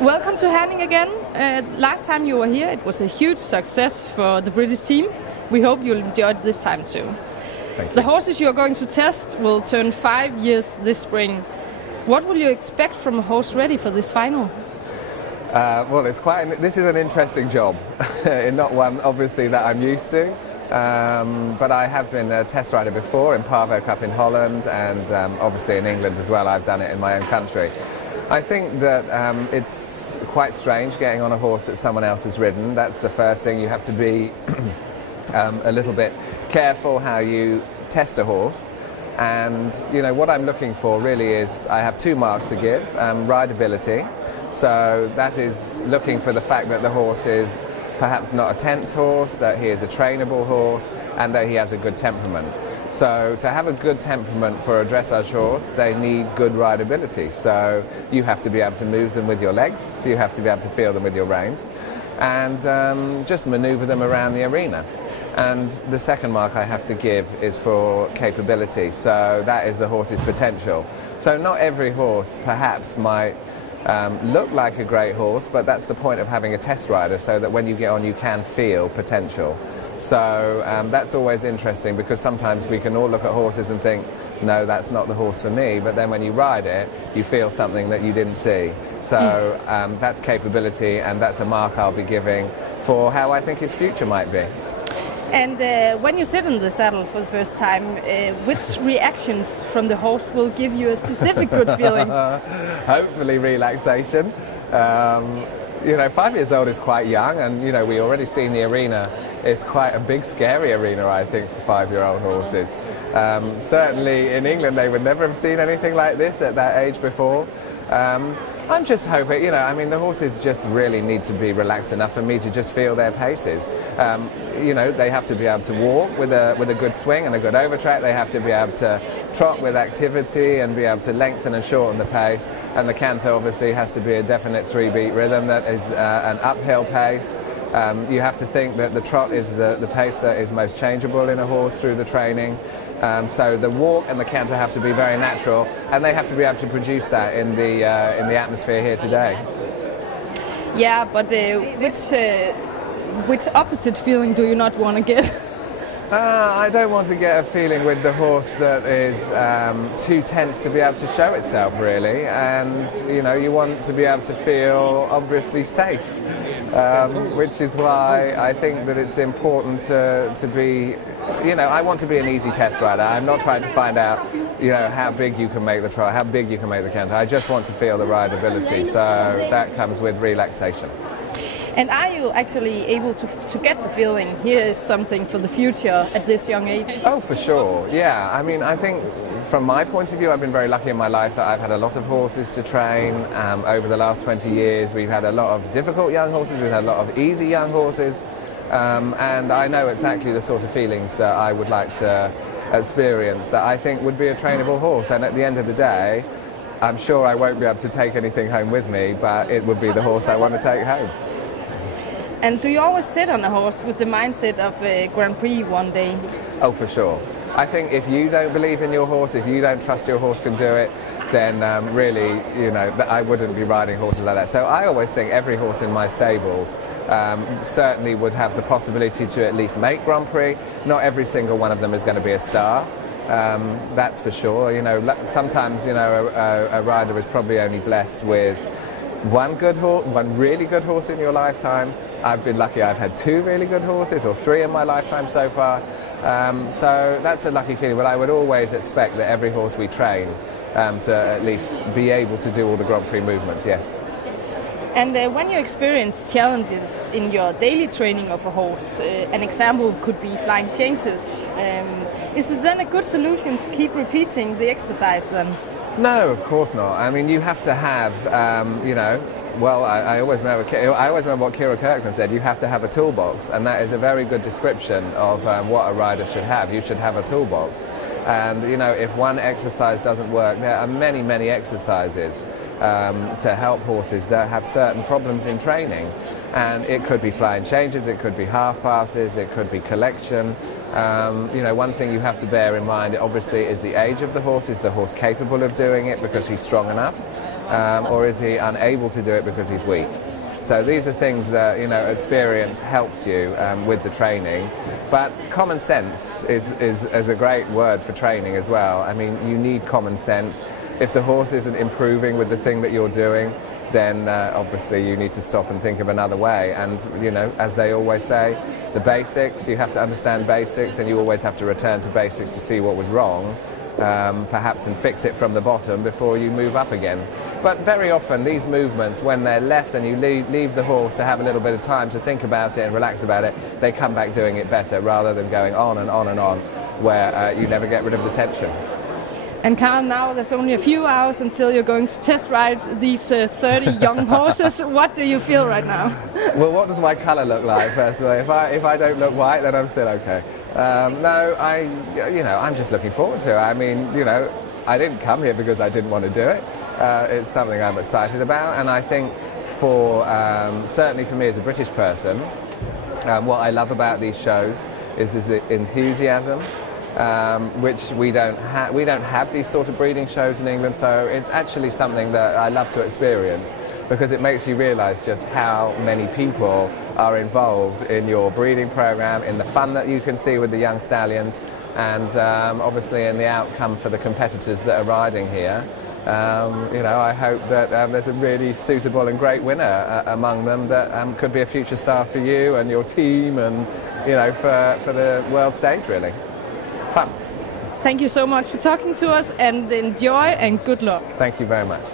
Welcome to Herning again. Last time you were here, it was a huge success for the British team. We hope you'll enjoy it this time too. Thank you. The horses you are going to test will turn 5 years this spring. What will you expect from a horse ready for this final? Well, this is an interesting job, not one obviously that I'm used to. But I have been a test rider before in Pavo Cup in Holland, and obviously in England as well. I've done it in my own country. I think that it's quite strange getting on a horse that someone else has ridden. That's the first thing. You have to be a little bit careful how you test a horse. And you know what I'm looking for really is I have 2 marks to give: rideability. So that is looking for the fact that the horse is perhaps not a tense horse, that he is a trainable horse, and that he has a good temperament. So to have a good temperament for a dressage horse, they need good rideability. So you have to be able to move them with your legs, you have to be able to feel them with your reins, and just maneuver them around the arena. And the second mark I have to give is for capability. So that is the horse's potential. So not every horse perhaps might look like a great horse, but that's the point of having a test rider, so that when you get on you can feel potential. So that's always interesting, because sometimes we can all look at horses and think, no, that's not the horse for me, but then when you ride it you feel something that you didn't see. So that's capability, and that's a mark I'll be giving for how I think his future might be. And when you sit in the saddle for the first time, which reactions from the horse will give you a specific good feeling? Hopefully relaxation. You know, 5 years old is quite young, and you know, we already seen the arena. It's quite a big, scary arena, I think, for 5-year-old horses. Certainly in England they would never have seen anything like this at that age before. I'm just hoping, you know, I mean, the horses just really need to be relaxed enough for me to just feel their paces. You know, they have to be able to walk with a good swing and a good overtrack. They have to be able to trot with activity and be able to lengthen and shorten the pace. And the canter obviously has to be a definite 3-beat rhythm that is an uphill pace. You have to think that the trot is the pace that is most changeable in a horse through the training. So the walk and the canter have to be very natural, and they have to be able to produce that in the atmosphere here today. Yeah, but which opposite feeling do you not want to get? I don't want to get a feeling with the horse that is too tense to be able to show itself, really. And you know, you want to be able to feel obviously safe, which is why I think that it's important to be. You know, I want to be an easy test rider. I'm not trying to find out, you know, how big you can make the trot, how big you can make the canter. I just want to feel the rideability. So that comes with relaxation. And are you actually able to get the feeling, here is something for the future at this young age? Oh, for sure, yeah. I mean, I think from my point of view, I've been very lucky in my life that I've had a lot of horses to train. Over the last 20 years, we've had a lot of difficult young horses, we've had a lot of easy young horses. And I know exactly the sort of feelings that I would like to experience that I think would be a trainable horse. And at the end of the day, I'm sure I won't be able to take anything home with me, but it would be the horse I want to take home. And do you always sit on a horse with the mindset of a Grand Prix one day? Oh, for sure. I think if you don't believe in your horse, if you don't trust your horse can do it, then really, you know, I wouldn't be riding horses like that. So I always think every horse in my stables certainly would have the possibility to at least make Grand Prix. Not every single one of them is going to be a star. That's for sure. You know, sometimes, you know, a rider is probably only blessed with one really good horse in your lifetime. I've been lucky, I've had 2 really good horses, or 3 in my lifetime so far. So that's a lucky feeling, but I would always expect that every horse we train to at least be able to do all the Grand Prix movements, yes. And when you experience challenges in your daily training of a horse, an example could be flying changes. Is it then a good solution to keep repeating the exercise then? No, of course not. I mean, you have to have, you know, well, I always remember what Kira Kirkman said, you have to have a toolbox, and that is a very good description of what a rider should have. You should have a toolbox. And you know, if one exercise doesn't work, there are many, many exercises to help horses that have certain problems in training. And it could be flying changes, it could be half passes, it could be collection. You know, one thing you have to bear in mind, obviously, is the age of the horse. Is the horse capable of doing it because he's strong enough? Or is he unable to do it because he's weak? So these are things that, you know, experience helps you with the training. But common sense is a great word for training as well. I mean, you need common sense. If the horse isn't improving with the thing that you're doing, then obviously you need to stop and think of another way. And, you know, as they always say, the basics, you have to understand basics, and you always have to return to basics to see what was wrong. Perhaps, and fix it from the bottom before you move up again. But very often these movements, when they're left and you leave the horse to have a little bit of time to think about it and relax about it, they come back doing it better rather than going on and on and on, where you never get rid of the tension. And Carl, now there's only a few hours until you're going to test ride these 30 young horses. What do you feel right now? Well, what does my colour look like, first of all? If I don't look white, then I'm still okay. No, I'm just looking forward to it. I mean, you know, I didn't come here because I didn't want to do it. It's something I'm excited about, and I think certainly for me as a British person, what I love about these shows is the enthusiasm, which we don't have these sort of breeding shows in England, so it's actually something that I love to experience, because it makes you realise just how many people are involved in your breeding program, in the fun that you can see with the young stallions, and obviously in the outcome for the competitors that are riding here. You know, I hope that there's a really suitable and great winner among them that could be a future star for you and your team, and, you know, for the world stage, really. Fun. Thank you so much for talking to us, and enjoy and good luck. Thank you very much.